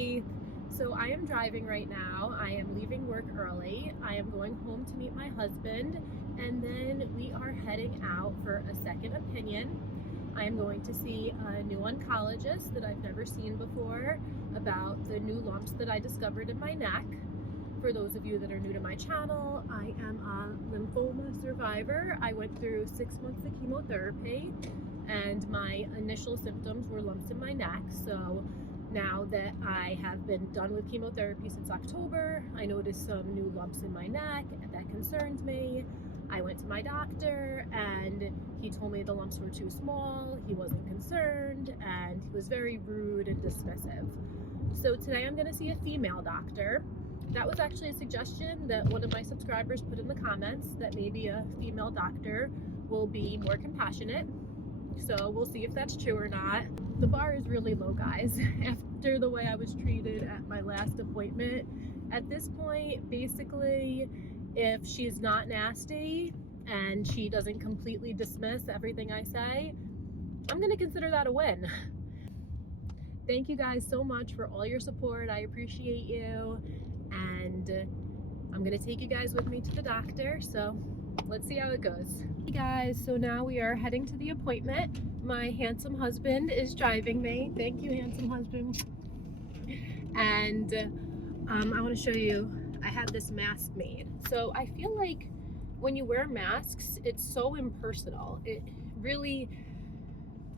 Hey, so I am driving right now. I am leaving work early. I am going home to meet my husband, and then we are heading out for a second opinion. I am going to see a new oncologist that I've never seen before about the new lumps that I discovered in my neck. For those of you that are new to my channel, I am a lymphoma survivor. I went through 6 months of chemotherapy, and my initial symptoms were lumps in my neck. So now that I have been done with chemotherapy since October, I noticed some new lumps in my neck that concerned me. I went to my doctor and he told me the lumps were too small, he wasn't concerned, and he was very rude and dismissive. So today I'm gonna see a female doctor. That was actually a suggestion that one of my subscribers put in the comments, that maybe a female doctor will be more compassionate. So we'll see if that's true or not. The bar is really low, guys. After the way I was treated at my last appointment, at this point, basically, if she's not nasty and she doesn't completely dismiss everything I say, I'm gonna consider that a win. Thank you guys so much for all your support. I appreciate you. And I'm gonna take you guys with me to the doctor, so let's see how it goes. Hey guys, so now we are heading to the appointment. My handsome husband is driving me. Thank you, handsome husband. And I want to show you, I had this mask made. So I feel like when you wear masks, it's so impersonal. It really,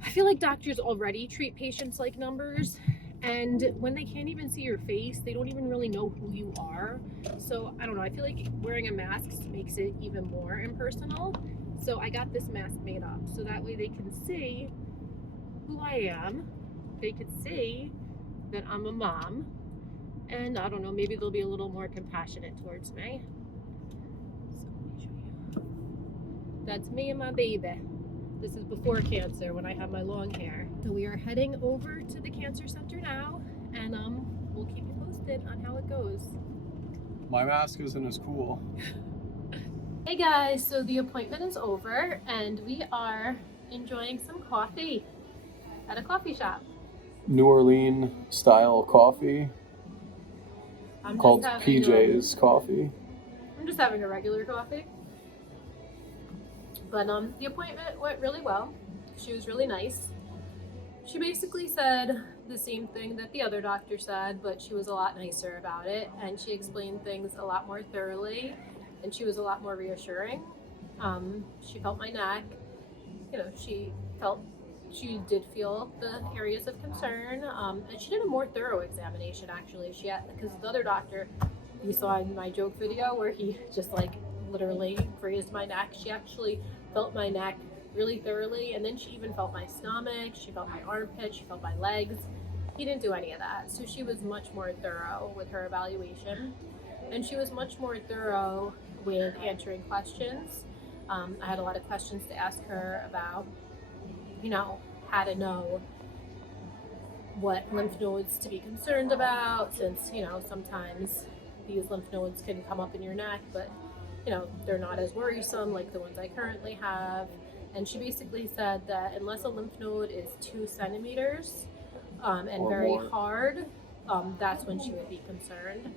I feel like doctors already treat patients like numbers, and when they can't even see your face, they don't even really know who you are. So I don't know, I feel like wearing a mask makes it even more impersonal. So I got this mask made up so that way they can see who I am. They can see that I'm a mom, and I don't know, maybe they'll be a little more compassionate towards me. So let me show you. That's me and my baby. This is before cancer, when I have my long hair. So we are heading over to the cancer center now, and we'll keep you posted on how it goes. My mask isn't as cool. Hey guys, so the appointment is over and we are enjoying some coffee at a coffee shop. New Orleans style coffee called PJ's coffee. I'm just having a regular coffee. But the appointment went really well. She was really nice. She basically said the same thing that the other doctor said, but she was a lot nicer about it, and she explained things a lot more thoroughly, and she was a lot more reassuring. She felt my neck. You know, she did feel the areas of concern, and she did a more thorough examination actually. Because the other doctor, you saw in my joke video where he just like literally grazed my neck, she actually felt my neck really thoroughly, and then she even felt my stomach, she felt my armpit, she felt my legs. He didn't do any of that. So she was much more thorough with her evaluation, and she was much more thorough with answering questions. I had a lot of questions to ask her about, you know, how to know what lymph nodes to be concerned about, since, you know, sometimes these lymph nodes can come up in your neck, but, you know, they're not as worrisome like the ones I currently have. And she basically said that unless a lymph node is 2 centimeters and very more hard, that's when she would be concerned.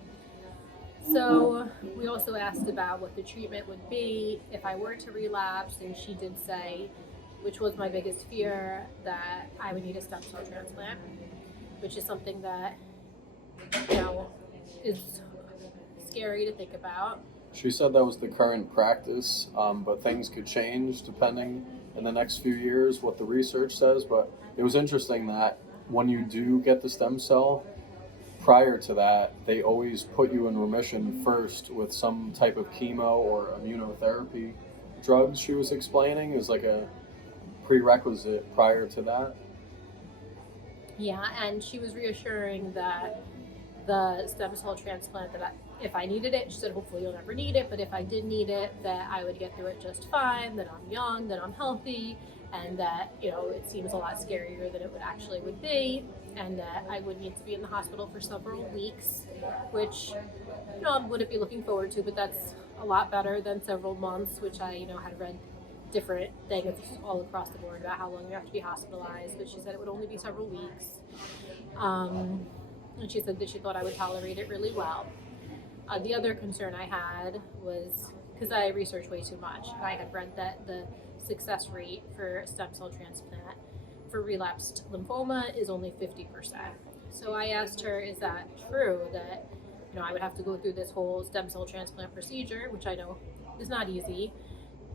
So we also asked about what the treatment would be if I were to relapse, and she did say, which was my biggest fear, that I would need a stem cell transplant, which is something that, you know, is scary to think about. She said that was the current practice, but things could change depending in the next few years what the research says. But it was interesting that when you do get the stem cell, prior to that, they always put you in remission first with some type of chemo or immunotherapy drugs. She was explaining is like a prerequisite prior to that. Yeah, and she was reassuring that the stem cell transplant, that if I needed it, she said hopefully you'll never need it, but if I did need it, that I would get through it just fine, that I'm young, that I'm healthy, and that, you know, it seems a lot scarier than it would be, and that I would need to be in the hospital for several weeks, which, you know, I wouldn't be looking forward to, but that's a lot better than several months, which I, you know, had read different things all across the board about how long you have to be hospitalized, but she said it would only be several weeks. and she said that she thought I would tolerate it really well. The other concern I had was, because I researched way too much, I had read that the success rate for stem cell transplant for relapsed lymphoma is only 50%. So I asked her, is that true, that I would have to go through this whole stem cell transplant procedure, which I know is not easy,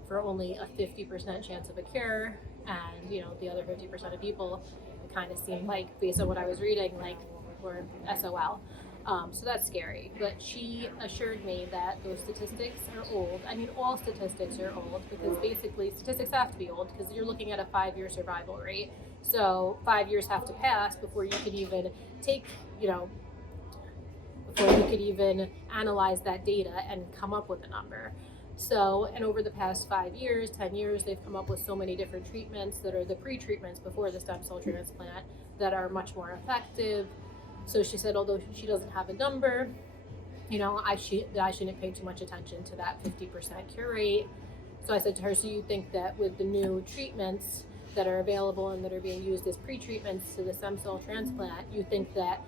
for only a 50% chance of a cure, and the other 50% of people, it kind of seemed like, based on what I was reading, like were SOL. So that's scary. But she assured me that those statistics are old. I mean, all statistics are old, because basically statistics have to be old because you're looking at a 5-year survival rate. So 5 years have to pass before you could even take, before you could even analyze that data and come up with a number. So, and over the past 5 years, 10 years, they've come up with so many different treatments that are the pre-treatments before the stem cell transplant that are much more effective. So she said, although she doesn't have a number, I shouldn't pay too much attention to that 50% cure rate. So I said to her, so you think that with the new treatments that are available and that are being used as pre-treatments to the stem cell transplant, you think that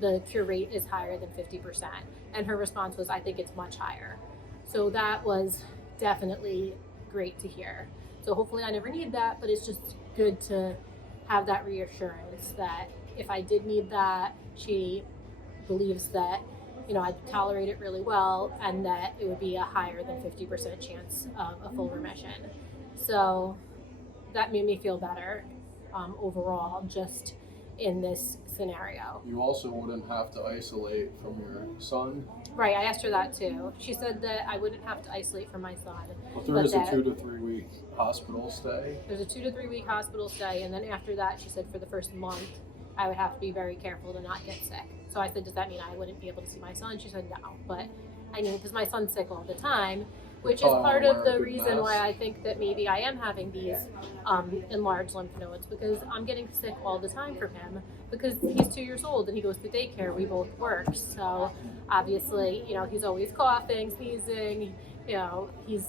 the cure rate is higher than 50%? And her response was, I think it's much higher. So that was definitely great to hear. So hopefully I never need that, but it's just good to have that reassurance that if I did need that, she believes that, I'd tolerate it really well, and that it would be a higher than 50% chance of a full remission. So that made me feel better overall, just in this scenario. You also wouldn't have to isolate from your son. Right, I asked her that too. She said that I wouldn't have to isolate from my son. But there is a 2 to 3 week hospital stay. There's a 2 to 3 week hospital stay, and then after that, she said for the first month, I would have to be very careful to not get sick. So I said, does that mean I wouldn't be able to see my son? She said, no. But I mean, because my son's sick all the time, which is part of the reason why I think that maybe I am having these enlarged lymph nodes, because I'm getting sick all the time from him, because he's 2 years old and he goes to daycare. We both work. So obviously, he's always coughing, sneezing, he's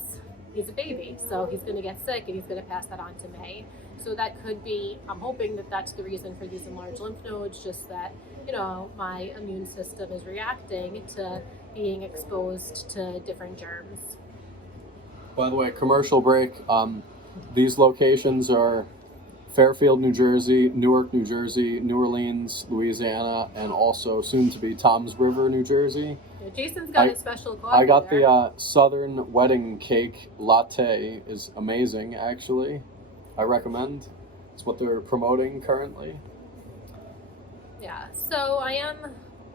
a baby. So he's going to get sick and he's going to pass that on to me. So that could be, I'm hoping that that's the reason for these enlarged lymph nodes, just that, my immune system is reacting to being exposed to different germs. By the way, commercial break. These locations are Fairfield, New Jersey, Newark, New Jersey, New Orleans, Louisiana, and also soon to be Toms River, New Jersey. Yeah, Jason's got a special coffee. I got the Southern Wedding Cake Latte. Is amazing, actually. I recommend. It's what they're promoting currently. Yeah, so I am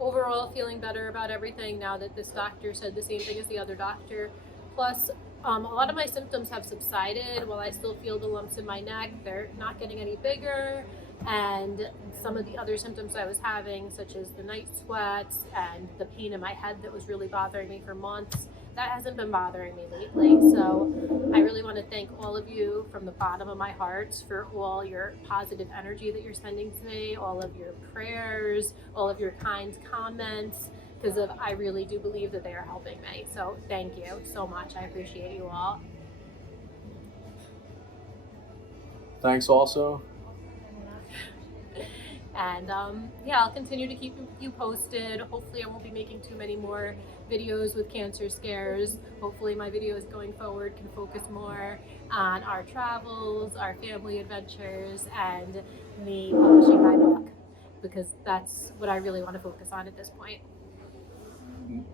overall feeling better about everything now that this doctor said the same thing as the other doctor. Plus, a lot of my symptoms have subsided. While I still feel the lumps in my neck, they're not getting any bigger. And some of the other symptoms I was having, such as the night sweats and the pain in my head that was really bothering me for months, that hasn't been bothering me lately. So I really want to thank all of you from the bottom of my heart for all your positive energy that you're sending to me, all of your prayers, all of your kind comments, because I really do believe that they are helping me. So thank you so much. I appreciate you all. Thanks also. And I'll continue to keep you posted. Hopefully I won't be making too many more videos with cancer scares. Hopefully my videos going forward can focus more on our travels, our family adventures, and me publishing my book, because that's what I really want to focus on at this point.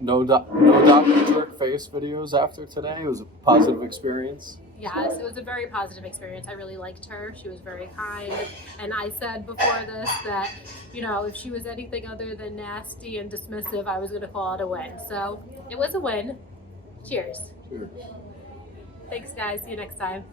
No Dr. Jerk face videos after today. It was a positive experience. Yes, it was a very positive experience. I really liked her. She was very kind. And I said before this that, if she was anything other than nasty and dismissive, I was going to call it a win. So it was a win. Cheers. Cheers. Thanks, guys. See you next time.